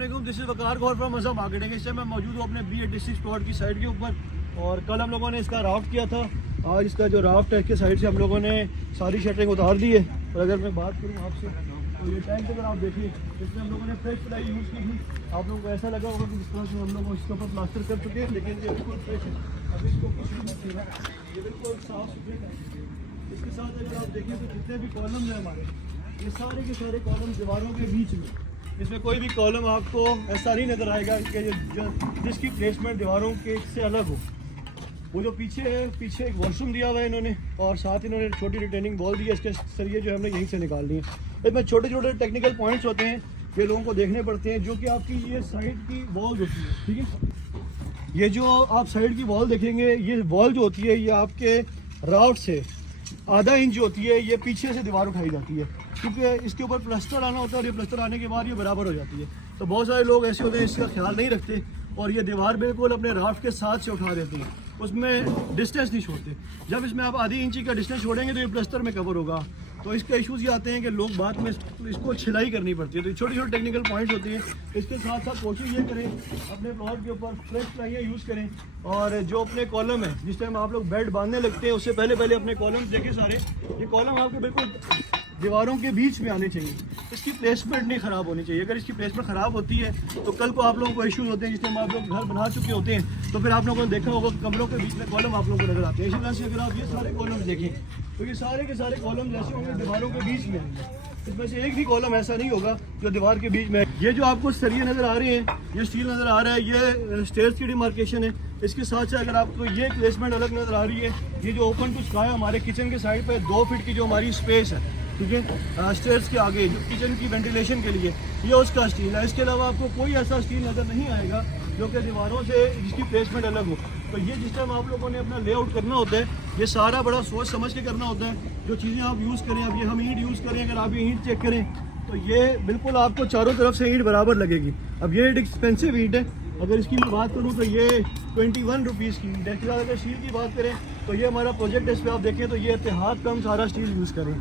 वालेकुम, this is Waqar Gaur from मज़ा marketing. इस टाइम मैं मौजूद हूँ अपने B86 प्लॉट की साइड के ऊपर। और कल हम लोगों ने इसका राफ्ट किया था। आज इसका जो राफ्ट है इसके साइड से हम लोगों ने सारी शटरिंग उतार दी है। और अगर मैं बात करूँ आपसे तो ये टैंक अगर आप देखिए, इसमें हम लोगों ने फ्रेश प्लाई यूज़ की थी। आप लोगों को ऐसा लगा होगा कि जिस तरह से हम लोग इसके ऊपर प्लास्टर कर चुके हैं, लेकिन ये बिल्कुल फ्रेश है। अब इसको कुछ नहीं छेड़ा, ये बिल्कुल साफ़ सुथरे टैंक है। इसके साथ अगर आप देखें तो जितने भी कॉलम हैं हमारे, ये सारे के सारे कॉलम दीवारों के बीच में, इसमें कोई भी कॉलम आपको ऐसा नहीं नज़र आएगा कि जिसकी प्लेसमेंट दीवारों के से अलग हो। वो जो पीछे है, पीछे एक वॉशरूम दिया हुआ है इन्होंने, और साथ इन्होंने छोटी रिटेनिंग वॉल दी है। इसके सरिये जो हमने यहीं से निकाल लिए हैं। इसमें छोटे छोटे टेक्निकल पॉइंट्स होते हैं, ये लोगों को देखने पड़ते हैं, जो कि आपकी ये साइड की वॉल होती है। ठीक है, ये जो आप साइड की वॉल देखेंगे, ये वॉल जो होती है ये आपके राउट से आधा इंच होती है, ये पीछे से दीवार उठाई जाती है, क्योंकि इसके ऊपर प्लास्टर आना होता है और ये प्लास्टर आने के बाद ये बराबर हो जाती है। तो बहुत सारे लोग ऐसे होते हैं इसका ख्याल नहीं रखते और ये दीवार बिल्कुल अपने राफ्ट के साथ से उठा देते हैं, उसमें डिस्टेंस नहीं छोड़ते। जब इसमें आप आधी इंची का डिस्टेंस छोड़ेंगे तो ये प्लास्टर में कवर होगा। तो इसके इश्यूज़ ये आते हैं कि लोग बाद में इसको छिलाई करनी पड़ती है। तो छोटे छोटे टेक्निकल पॉइंट्स होते हैं। इसके साथ साथ कोशिश ये करें अपने प्लॉट के ऊपर फ्रेश प्लाइयाँ यूज़ करें। और जो अपने कॉलम है, जिस टाइम आप लोग बेड बांधने लगते हैं उससे पहले पहले अपने कॉलम देखें सारे। ये कॉलम आपके बिल्कुल दीवारों के बीच में आने चाहिए, इसकी प्लेसमेंट नहीं ख़राब होनी चाहिए। अगर इसकी प्लेसमेंट ख़राब होती है तो कल को आप लोगों को इश्यूज होते हैं। जिस टाइम आप लोग घर बना चुके होते हैं तो फिर आप लोगों ने देखा होगा कमरों के बीच में कॉलम आप लोगों को नजर आते हैं। इसी वजह से अगर आप ये सारे कॉलम देखें तो ये सारे के सारे कॉलम जैसे होंगे दीवारों के बीच में आएंगे। इसमें से एक भी कॉलम ऐसा नहीं होगा जो दीवार के बीच में। ये जो आपको सरिये नज़र आ रहे हैं, ये स्टील नज़र आ रहा है, ये स्टेयर्स की डिमार्केशन है। इसके साथ साथ अगर आपको ये प्लेसमेंट अलग नज़र आ रही है, ये जो ओपन टू स्काई हमारे किचन के साइड पर 2 फीट की जो हमारी स्पेस है, ठीक है, स्टेयर्स के आगे जो किचन की वेंटिलेशन के लिए, ये उसका स्टील है। इसके अलावा आपको कोई ऐसा स्टील नज़र नहीं आएगा जो कि दीवारों से जिसकी प्लेसमेंट अलग हो। तो ये जिस टाइम आप लोगों ने अपना लेआउट करना होता है, ये सारा बड़ा सोच समझ के करना होता है। जो चीज़ें आप यूज़ करें, अब ये हम ईंट यूज़ करें, अगर आप ये ईंट चेक करें तो ये बिल्कुल आपको चारों तरफ से ईंट बराबर लगेगी। अब ये एक्सपेंसिव ईंट है, अगर इसकी मैं बात करूँ तो ये 21 रुपीज़ की ईंट है। फिलहाल अगर स्टील की बात करें तो ये हमारा प्रोजेक्ट है, इस पर आप देखें तो ये इत्तेहाद कम सारा स्टील यूज़ करें।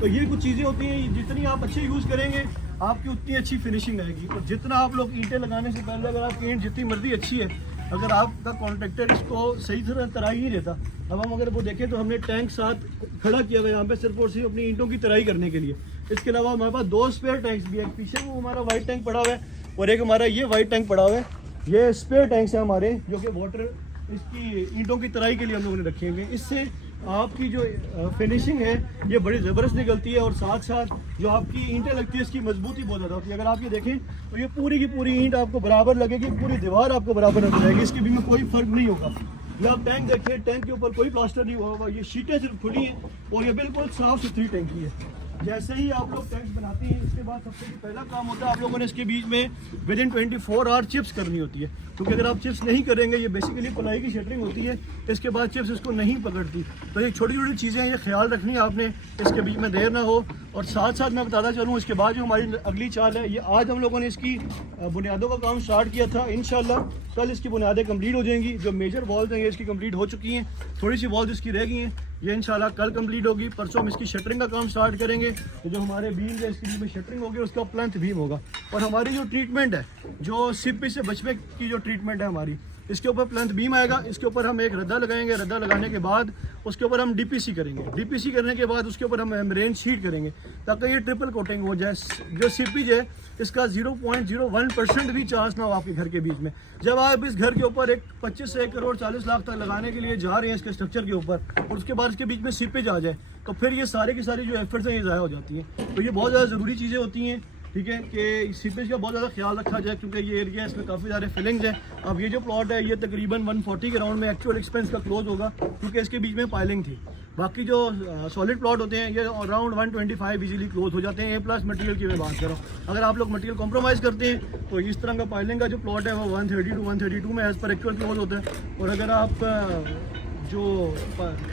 तो ये कुछ चीज़ें होती हैं, जितनी आप अच्छे यूज़ करेंगे आपकी उतनी अच्छी फिनिशिंग आएगी। और जितना आप लोग ईंटें लगाने से पहले अगर आपकी ईंट जितनी मर्जी अच्छी है, अगर आपका कॉन्ट्रैक्टर इसको सही तरह तराई नहीं देता, अब हम अगर वो देखें तो हमने टैंक साथ खड़ा किया हुआ है यहाँ पे सिर्फ और सिर्फ अपनी ईंटों की तराई करने के लिए। इसके अलावा हमारे पास 2 स्पेयर टैंक्स भी है। पीछे वो हमारा वाइट टैंक पड़ा हुआ है और एक हमारा ये वाइट टैंक पड़ा हुआ है। ये स्पेयर टैंक्स हैं हमारे, जो कि वाटर इसकी ईंटों की तराई के लिए हम लोगों ने रखे हुए हैं। इससे आपकी जो फिनिशिंग है ये बड़ी ज़बरदस्त निकलती है और साथ साथ जो आपकी ईंटें लगती है इसकी मजबूती बहुत ज़्यादा होती है। अगर आप ये देखें तो ये पूरी की पूरी ईंट आपको बराबर लगेगी, पूरी दीवार आपको बराबर नजर आएगी, इसके भी में कोई फ़र्क नहीं होगा। ये आप टैंक देखिए, टैंक के ऊपर कोई प्लास्टर नहीं हुआ होगा, ये शीटें सिर्फ खुली हैं और ये बिल्कुल साफ़ सुथरी टैंकी है। जैसे ही आप लोग टैंक्स बनाते हैं, इसके बाद सबसे पहला काम होता है आप लोगों ने इसके बीच में विदिन 24 आवर चिप्स करनी होती है। क्योंकि अगर आप चिप्स नहीं करेंगे, ये बेसिकली प्लाई की शटरिंग होती है, इसके बाद चिप्स इसको नहीं पकड़ती। तो ये छोटी छोटी चीज़ें ये ख्याल रखनी है आपने, इसके बीच में देर ना हो। और साथ साथ मैं बताता चलूँ, इसके बाद जो हमारी अगली चाल है, ये आज हम लोगों ने इसकी बुनियादों का काम स्टार्ट किया था। इंशाल्लाह कल इसकी बुनियादें कंप्लीट हो जाएंगी। जो मेजर वॉल्स हैं ये इसकी कंप्लीट हो चुकी हैं, थोड़ी सी वॉल्स इसकी रह गई हैं, ये इंशाल्लाह कल कंप्लीट होगी। परसों हम इसकी शटरिंग का काम स्टार्ट करेंगे। तो जो हमारे बीम है इसके बीच में शटरिंग होगी, उसका प्लंथ बीम होगा। और हमारी जो ट्रीटमेंट है, जो सिप्पी से बचने की जो ट्रीटमेंट है हमारी, इसके ऊपर प्लंथ बीम आएगा, इसके ऊपर हम एक रद्दा लगाएंगे। रद्दा लगाने के बाद उसके ऊपर हम DPC करेंगे। DPC करने के बाद उसके ऊपर हम मेम्ब्रेन शीट करेंगे ताकि ये ट्रिपल कोटिंग हो जाए। जो सीपीज है इसका 0.01% भी चांस ना हो आपके घर के बीच में। जब आप इस घर के ऊपर एक 25 से 1 करोड़ 40 लाख तक लगाने के लिए जा रहे हैं इसके स्ट्रक्चर के ऊपर, और उसके बाद इसके बीच में सीपेज आ जाए तो फिर ये सारे की सारी जो एफर्ट्स हैं ये ज़ाया हो जाती हैं। तो ये बहुत ज़्यादा ज़रूरी चीज़ें होती हैं, ठीक है, कि सीपेज का बहुत ज़्यादा ख्याल रखा जाए, क्योंकि ये एरिया इसमें काफ़ी सारे फिलिंग्स हैं। अब ये जो प्लॉट है ये तकरीबन 140 के राउंड में एक्चुअल एक्सपेंस का क्लोज होगा, क्योंकि इसके बीच में पाइलिंग थी। बाकी जो सॉलिड प्लॉट होते हैं ये अराउंड 125 इजीली क्लोज हो जाते हैं। A+ मटेरियल की मैं बात कर रहा हूँ। अगर आप लोग मटेरियल कॉम्प्रोमाइज़ करते हैं तो इस तरह का पाइलिंग का जो प्लॉट है वो 130 to 132 में एज़ पर एक्चुअल क्लोज होता है। और अगर आप जो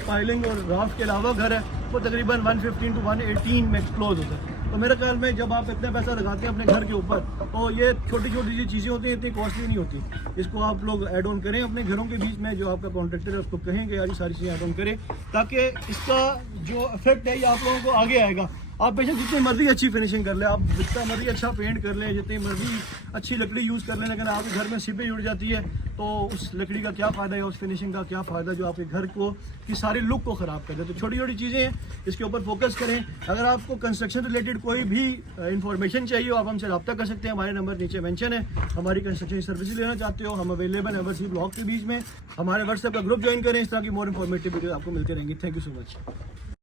पाइलिंग और राफ्ट के अलावा घर है वो तकरीबन 115 to 118 में क्लोज होता है। तो मेरे ख्याल में जब आप इतना पैसा लगाते हैं अपने घर के ऊपर तो ये छोटी छोटी चीज़ें होती हैं, इतनी कॉस्टली नहीं होती। इसको आप लोग ऐड ऑन करें अपने घरों के बीच में। जो आपका कॉन्ट्रैक्टर है उसको कहेंगे यार ये सारी चीज़ें ऐड ऑन करें, ताकि इसका जो इफेक्ट है ये आप लोगों को आगे आएगा। आप बेशक जितनी मर्जी अच्छी फिनिशिंग कर ले, आप जितना मर्जी अच्छा पेंट कर लें, जितनी मर्जी अच्छी लकड़ी यूज़ कर लें, लेकिन आपके घर में सिपे उड़ जाती है तो उस लकड़ी का क्या फ़ायदा है, उस फिनिशिंग का क्या फ़ायदा जो आपके घर को की सारी लुक को ख़राब कर दे। तो छोटी छोटी चीज़ें हैं, इसके ऊपर फोकस करें। अगर आपको कंस्ट्रक्शन रिलेटेड कोई भी इंफॉर्मेशन चाहिए हो, आप हमसे रब्ता कर सकते हैं। हमारे नंबर नीचे मेंशन है। हमारी कंस्ट्रक्शन सर्विस लेना चाहते हो, हम अवेलेबल है एवरसी ब्लॉक के बीच में। हमारे व्हाट्सएप का ग्रुप ज्वाइन करें, इस तरह की मोर इन्फॉर्मेटिव वीडियो आपको मिलती रहेंगी। Thank you so much.